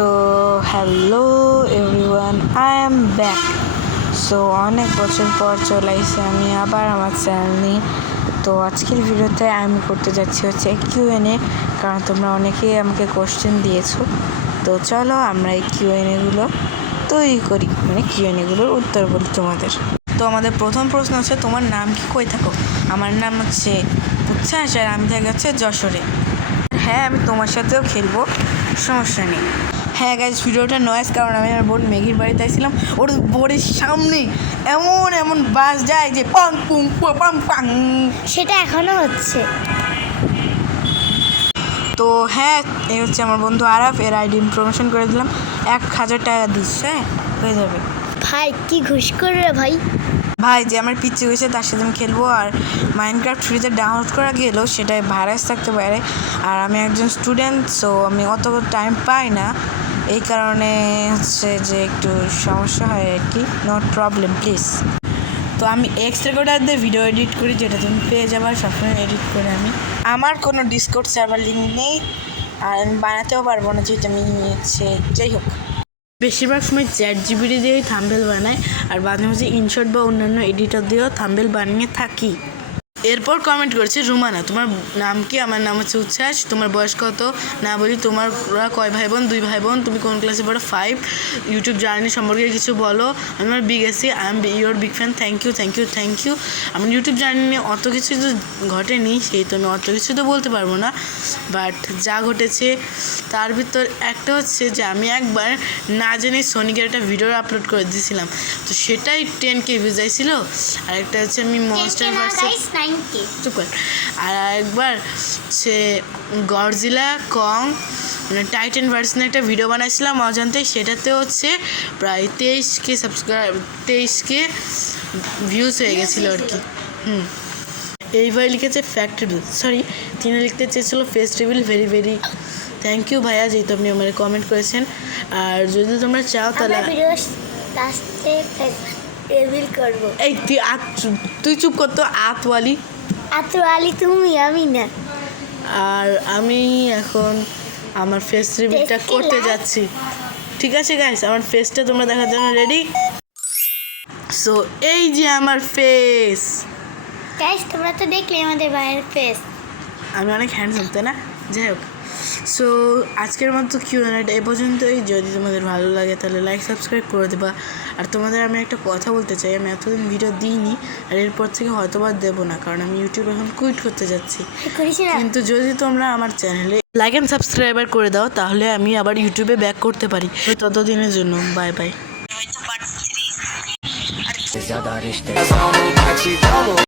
So hello everyone, I am back. So অনেক বছর পর চলে আসছি আমি আবার আমার চ্যানেল নিয়ে। তো আজকের ভিডিওতে আমি করতে যাচ্ছি হচ্ছে কিউএনএ, কারণ তোমরা অনেকেই আমাকে কোশ্চেন দিয়েছো। তো চলো আমরা এই কিউএনএগুলো তৈরি করি, মানে কিউএনএগুলোর উত্তর বলি তোমাদের। তো আমাদের প্রথম প্রশ্ন হচ্ছে, তোমার নাম কি, কই থাকো? আমার নাম হচ্ছে উচ্ছ্বাস আর আমি থাকি হচ্ছে যশোরে। হ্যাঁ, আমি তোমার সাথেও খেলবো, সমস্যা নেই। হ্যাঁ গাইজ, ভিডিওটা নয়েজ, কারণ আমি আমার বোন মেঘির বাড়িতে আসছিলাম। ওর বোনের সামনে এমন এমন বাস যায় যে পাং পুং পাং পাং, সেটা এখনো হচ্ছে। তো হ্যাঁ, এই হচ্ছে আমার বন্ধু আরাফ, এর আইডি ইনফরমেশন করে দিলাম। 1000 টাকা দিস, হ্যাঁ হয়ে যাবে। ভাই কি ঘুষ করবে ভাই? ভাই যে আমার পিচ্ছি হয়েছে তার সাথে আমি খেলবো। আর মাইনক্রাফট ফ্রিতে ডাউনলোড করা গেলেও সেটাই ভাইরাস থাকতে পারে, আর আমি একজন স্টুডেন্ট, সো আমি অত টাইম পাই না, এই কারণে হচ্ছে যে একটু সমস্যা হয় আর কি। Not problem please. তো আমি এক্স রেকর্ডার দিয়ে ভিডিও এডিট করি, যেটা তুমি পেয়ে যাবার সবসময় এডিট করে। আমার কোনো ডিসকর্ড সার্ভার লিঙ্ক নেই, আর আমি বানাতেও পারবো না, যেটা আমি হচ্ছে যাই হোক বেশিরভাগ সময় ChatGPT দিয়েই থাম্বনেল বানাই, আর মাঝে মাঝে ইনশট বা অন্যান্য এডিটর দিয়েও থাম্বনেল বানিয়ে থাকি। এরপর কমেন্ট করেছে রুমানা, তোমার নাম কি? আমার নাম হচ্ছে উচ্ছ্বাস। তোমার বয়স কত? না বলি। তোমার কয় ভাই বোন? 2 ভাই বোন। তুমি কোন ক্লাসে পড়ো? 5। ইউটিউব জার্নি সম্পর্কে কিছু বলো। আমি আমার big AC, I am your big fan. Thank you thank you thank you. আমার ইউটিউব জার্নি নিয়ে অত কিছু তো ঘটেনি, সেই তো আমি অত কিছু তো বলতে পারবো না, বাট যা ঘটেছে তার ভিতর একটা হচ্ছে যে আমি একবার না জেনে সোনিকের একটা ভিডিও আপলোড করে দিয়েছিলাম, তো সেটাই 10K ভিউজ আইছিল। আর একটা হচ্ছে আমি মনস্টার ভার্সেস চুপ কর। আর একবার সে গডজিলা কং মানে টাইটান ভার্সনে একটা ভিডিও বানাইছিলাম অজান্তে, সেটাতে হচ্ছে প্রায় 23K সাবস্ক্রাইব, 23K ভিউজ হয়ে গেছিলো আর কি। এইভাবে লিখেছে ফ্যাক্টরিবিল, সরি তিনি লিখতে চেয়েছিল festival. Very very thank you ভাইয়া, যেহেতু আপনি আমার কমেন্ট করেছেন। আর যদি তোমরা চাও তাহলে এই তুই চুপ করতো আতওয়ালি তুমি, আমি না। আর আমি এখন আমার ফেস রিভিলটা করতে যাচ্ছি। ঠিক আছে গাইস, আমার ফেসটা তোমরা দেখার জন্য রেডি? সো এই যে আমার ফেস। গাইস তোমরা তো দেখলে আমাদের ভাইয়ের ফেস। আমি অনেক হ্যান্ডসাম, তাই না? যাই হোক, সো আজকের মতো কিউএনএটা এ পর্যন্তই। যদি তোমাদের ভালো লাগে তাহলে লাইক সাবস্ক্রাইব করে দেবা। আর তোমাদের আমি একটা কথা বলতে চাই, আমি এতদিন ভিডিও দিইনি, আর এরপর থেকে হয়তো বা দেবো না, কারণ আমি ইউটিউব এখন কুইট করতে যাচ্ছি। কিন্তু যদি তোমরা আমার চ্যানেলে লাইক অ্যান্ড সাবস্ক্রাইবার করে দাও, তাহলে আমি আবার ইউটিউবে ব্যাক করতে পারি। ততদিনের জন্য বাই বাই।